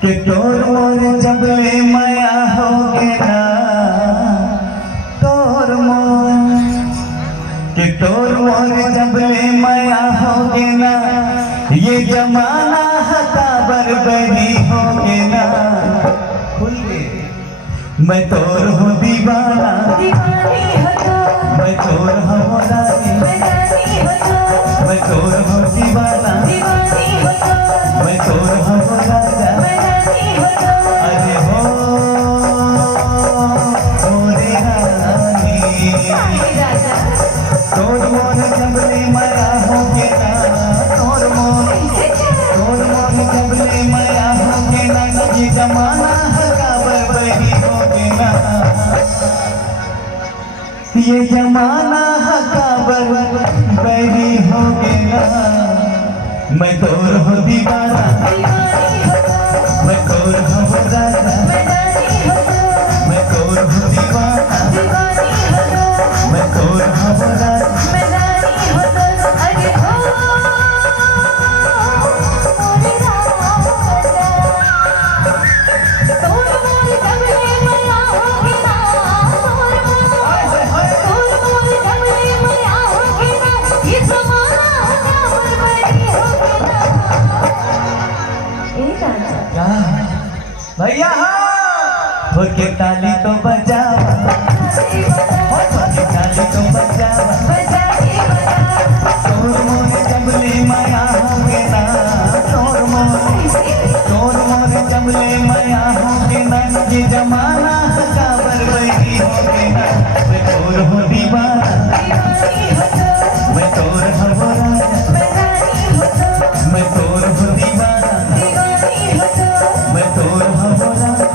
कि तोर मोर जब ले माया होगे ना तोर मोर कि तोर मोर जब ले माया होगे ना ये जमाना हता बरबरी होगे ना खुल के मैं तोर हूँ दीवाना मैं तोर हूँ रानी मैं तोर हूँ दीवाना मैं तोर हूँ राजा अरे हो मोरे रानी तोर मोर जब ले माया होगे ना तोर मोर जब ले माया होगे ना ये जमाना हका बरबरी होगे ना ये जमाना हका बरबरी होगे ना मैं तोर हूँ दीवाना मैं तोर हूँ राजा मैं तोर हूँ दीवाना मैं तोर हूँ राजा भैया हो के ताली तो बजावा हो के ताली तो बजावा तोर मोर जब ले माया होगे ना तोर मोर जब ले माया होगे ना ये जमाना का बरबरी होगे ना मैं तोर हूँ दीवाना मैं तोर हूँ राजा मैं तोर हूँ दीवाना मैं तोर हूँ राजा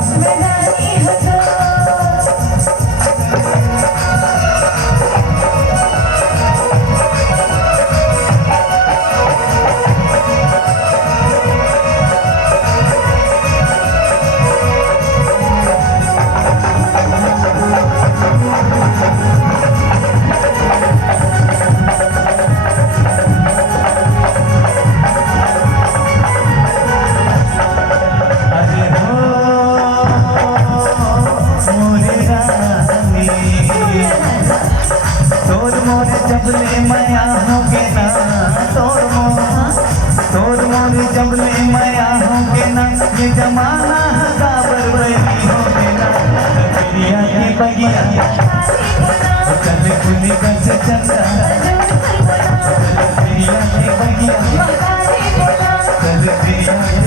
जब ले माया होगे ना तोर मोर जब ले माया होगे ना ये जमाना का बरबरी होगे ना दुनिया की बगिया चल खुली कस चंदा दुनिया की बगिया चल दुनिया